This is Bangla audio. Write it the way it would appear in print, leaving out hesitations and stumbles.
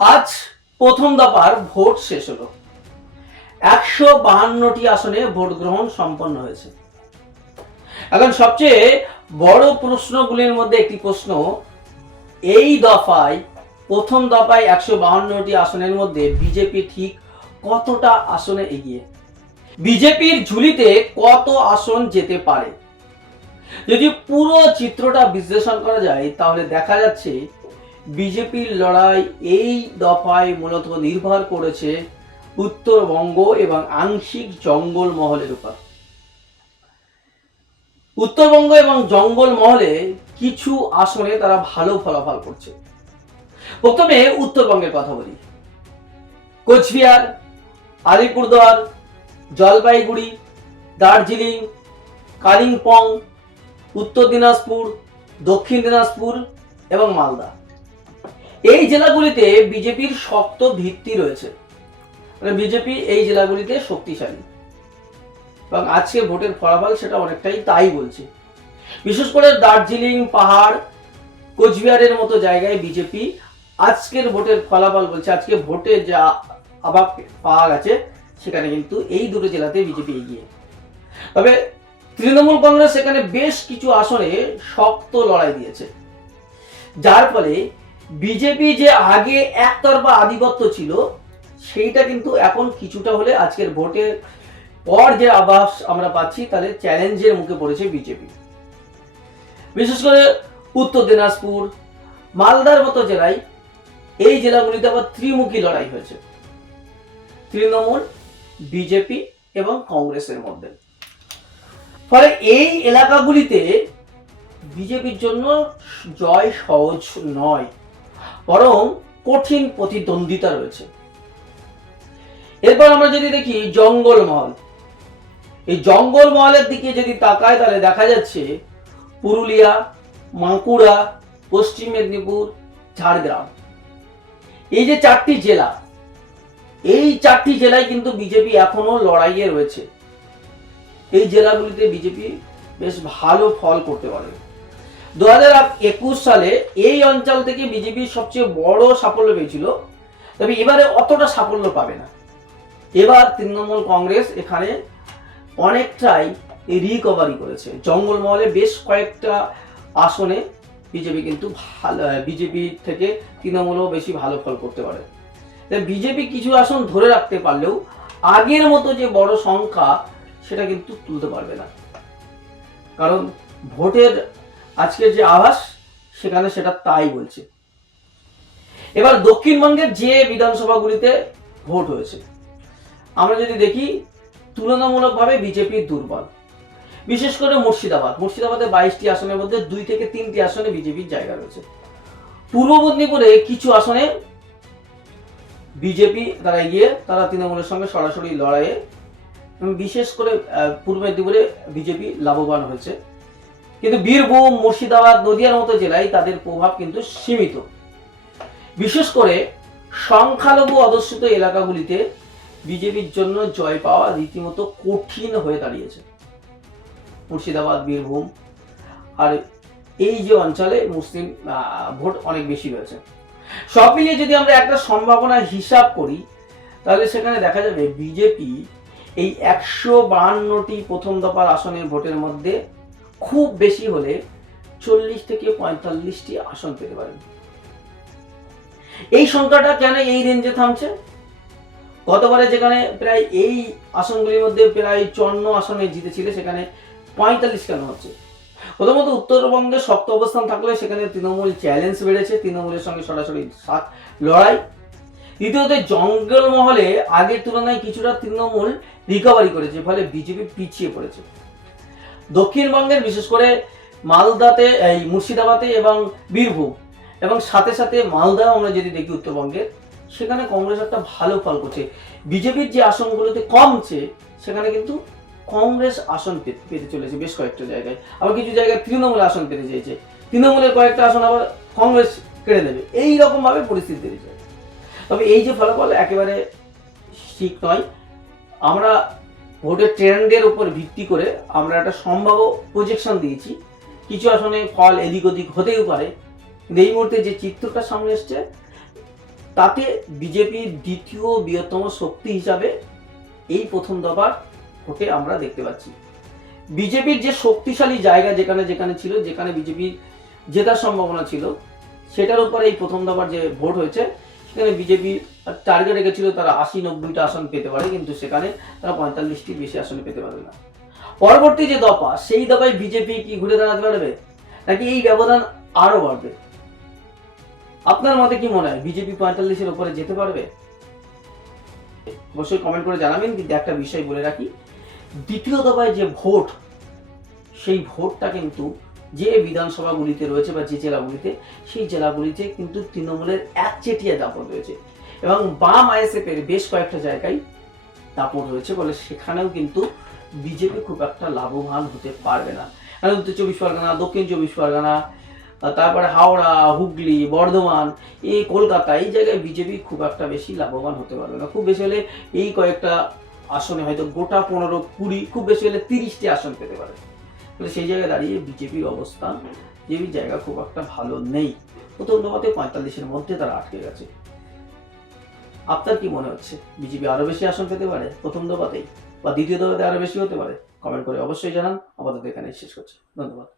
আজ প্রথম দফার ভোট শেষ হলো। 152টি আসনে ভোট গ্রহণ সম্পন্ন হয়েছে। এখন সবচেয়ে বড় প্রশ্নগুলির মধ্যে একটি প্রশ্ন, এই দফায় প্রথম দফায় 152টি আসনের মধ্যে বিজেপি ঠিক কতটা আসনে এগিয়ে? বিজেপির ঝুলিতে কত আসন যেতে পারে? যদি পুরো চিত্রটা বিশ্লেষণ করা যায় তাহলে দেখা যাচ্ছে বিজেপির লড়াই এই দফায় মূলত নির্ভর করেছে উত্তরবঙ্গ এবং আংশিক জঙ্গল মহলের উপর। উত্তরবঙ্গ এবং জঙ্গল মহলে কিছু আসনে তারা ভালো ফলাফল করছে। প্রথমে উত্তরবঙ্গের কথা বলি। কোচবিহার, আলিপুরদুয়ার, জলপাইগুড়ি, দার্জিলিং, কালিম্পং, উত্তর দিনাজপুর, দক্ষিণ দিনাজপুর এবং মালদা, এই জেলাগুলিতে বিজেপির শক্ত ভিত্তি রয়েছে। বিজেপি এই জেলাগুলিতে শক্তিশালী এবং আজকে ভোটের ফলাফল সেটা অনেকটাই তাই বলছে। বিশেষ করে দার্জিলিং, পাহাড়, কোচবিহারের মতো জায়গায় বিজেপি আজকের ভোটের ফলাফল বলছে, আজকে ভোটে যা আবার পাওয়া গেছে সেখানে কিন্তু এই দুটো জেলাতে বিজেপি এগিয়ে। তবে তৃণমূল কংগ্রেস এখানে বেশ কিছু আসনে শক্ত লড়াই দিয়েছে, যার ফলে বিজেপি যে আগে একতরফা আধিপত্য ছিল সেইটা কিন্তু এখন কিছুটা হলে আজকের ভোটের পর যে আভাস আমরা পাচ্ছি তাহলে চ্যালেঞ্জের মুখে পড়েছে বিজেপি। বিশেষ করে উত্তর দিনাজপুর, মালদার মতো জেলায়, এই জেলাগুলিতে আবার ত্রিমুখী লড়াই হয়েছে তৃণমূল, বিজেপি এবং কংগ্রেসের মধ্যে। ফলে এই এলাকাগুলিতে বিজেপির জন্য জয় সহজ নয়, বরং কঠিন প্রতিদ্বন্দ্বিতা রয়েছে। এরপর আমরা যদি দেখি জঙ্গলমহল, এই জঙ্গলমহলের দিকে যদি তাকায় তাহলে দেখা যাচ্ছে পুরুলিয়া, বাঁকুড়া, পশ্চিম মেদিনীপুর, ঝাড়গ্রাম, এই যে চারটি জেলা, এই চারটি জেলায় কিন্তু বিজেপি এখনো লড়াইয়ে রয়েছে। এই জেলাগুলিতে বিজেপি বেশ ভালো ফল করতে পারে। 2021 সালে এই অঞ্চল থেকে বিজেপি সবচেয়ে বড় সাফল্য পেয়েছিল, তবে এবারে অতটা সাফল্য পাবে না। এবার তৃণমূল কংগ্রেস এখানে অনেকটাই রিকভারি করেছে। জঙ্গলমহলে বেশ কয়েকটা আসনে বিজেপি কিন্তু ভালো, বিজেপি থেকে তৃণমূলও বেশি ভালো ফল করতে পারে। বিজেপি কিছু আসন ধরে রাখতে পারলেও আগের মতো যে বড় সংখ্যা সেটা কিন্তু তুলতে পারবে না, কারণ ভোটের আজকের যে আভাস সেখানে সেটা তাই বলছে। এবার দক্ষিণবঙ্গের যে বিধানসভাগুলিতে ভোট হয়েছে আমরা যদি দেখি, তুলনামূলকভাবে বিজেপি দুর্বল। বিশেষ করে মুর্শিদাবাদে 22টি আসনের মধ্যে 2 থেকে 3টি আসনে বিজেপির জায়গা রয়েছে। পূর্ব মেদিনীপুরে কিছু আসনে বিজেপি তারা এগিয়ে, তারা তৃণমূলের সঙ্গে সরাসরি লড়াইয়ে, বিশেষ করে পূর্ব মেদিনীপুরে বিজেপি লাভবান হয়েছে। কিন্তু বীরভূম, মুর্শিদাবাদ, নদিয়ার মতো জেলায় তাদের প্রভাব কিন্তু সীমিত। বিশেষ করে সংখ্যালঘু অধ্যুষিত এলাকাগুলিতে বিজেপির জন্য জয় পাওয়া রীতিমতো কঠিন হয়ে দাঁড়িয়েছে। মুর্শিদাবাদ, বীরভূম আর এই যে অঞ্চলে মুসলিম ভোট অনেক বেশি রয়েছে। সব মিলিয়ে যদি আমরা একটা সম্ভাবনা হিসাব করি তাহলে সেখানে দেখা যাবে বিজেপি এই 152টি প্রথম দফার আসনের ভোটের মধ্যে খুব বেশি হলে 40 থেকে 45টি আসন পেতে পারেন। এই সংখ্যাটা কেন এই রেঞ্জে থামছে? গতবারে যেখানে প্রায় এই আসনগুলির মধ্যে প্রায় 54 আসনে জিতেছিল, সেখানে 45 কেন হচ্ছে? প্রথমত উত্তরবঙ্গে শক্ত অবস্থান থাকলে সেখানে তৃণমূল চ্যালেঞ্জ বেড়েছে, তৃণমূলের সঙ্গে সরাসরি লড়াই। দ্বিতীয়ত জঙ্গল মহলে আগের তুলনায় কিছুটা তৃণমূল রিকভারি করেছে, ফলে বিজেপি পিছিয়ে পড়েছে। দক্ষিণবঙ্গের বিশেষ করে মালদাতে, এই মুর্শিদাবাদে এবং বীরভূম এবং সাথে সাথে মালদা আমরা যদি দেখি উত্তরবঙ্গের, সেখানে কংগ্রেস একটা ভালো ফল করছে। বিজেপির যে আসনগুলোতে কমছে সেখানে কিন্তু কংগ্রেস আসন পেতে চলেছে বেশ কয়েকটা জায়গায়, আবার কিছু জায়গায় তৃণমূল আসন পেতে চেয়েছে, তৃণমূলের কয়েকটা আসন আবার কংগ্রেস কেড়ে নেবে, এই রকম ভাবে পরিস্থিতি রয়েছে। তবে এই যে ফলাফল একেবারে ঠিক নয়। আমরা ভোটের ট্রেন্ডের উপর ভিত্তি করে আমরা একটা সম্ভাব্য প্রজেকশন দিয়েছি, কিছু আসনে ফল এদিক ওদিক হতেও পারে, কিন্তু এই মুহূর্তে যে চিত্রটা সামনে এসছে তাতে বিজেপির দ্বিতীয় বৃহত্তম শক্তি হিসাবে এই প্রথম দফার ভোটে আমরা দেখতে পাচ্ছি। বিজেপির যে শক্তিশালী জায়গা যেখানে যেখানে ছিল, যেখানে বিজেপির জেতার সম্ভাবনা ছিল, সেটার উপরে এই প্রথম দফার যে ভোট হয়েছে সেখানে বিজেপি টার্গেট রেখেছিল তারা 80-90টা আসন পেতে পারে, কিন্তু সেখানে তারা 45টির বেশি আসন পেতে পারবে না। পরবর্তী যে দফা, সেই দফায় বিজেপি কি ঘুরে দাঁড়াতে পারবে, নাকি এই ব্যবধান আরো বাড়বে? আপনার মতে কি মনে হয়, বিজেপি 45-এর উপরে যেতে পারবে? অবশ্যই কমেন্ট করে জানাবেন। কিন্তু একটা বিষয় বলে রাখি, দ্বিতীয় দফায় যে ভোট, সেই ভোটটা কিন্তু যে বিধানসভাগুলিতে রয়েছে বা যে জেলাগুলিতে, সেই জেলাগুলিতে কিন্তু তৃণমূলের একচেটিয়া দাপট রয়েছে এবং বাম আইএসএফের বেশ কয়েকটা জায়গায় দাপট রয়েছে বলে সেখানেও কিন্তু বিজেপি খুব একটা লাভবান হতে পারবে না। উত্তর 24 পরগনা, দক্ষিণ 24 পরগনা, তারপরে হাওড়া, হুগলি, বর্ধমান, এই কলকাতা, এই জায়গায় বিজেপি খুব একটা বেশি লাভবান হতে পারবে না। খুব বেশি হলে এই কয়েকটা আসনে হয়তো গোটা 15-20, খুব বেশি হলে 30টি আসন পেতে পারে। সেই জায়গায় দাঁড়িয়ে বিজেপির অবস্থান, যে জায়গা খুব একটা ভালো নেই। প্রথম দফাতে 45-এর মধ্যে তারা আটকে গেছে। আপনার কি মনে হচ্ছে, বিজেপি আরো বেশি আসন পেতে পারে প্রথম দফাতেই, বা দ্বিতীয় দফাতে আরো বেশি হতে পারে? কমেন্ট করে অবশ্যই জানান। আপাতত এখানে শেষ করছি। ধন্যবাদ।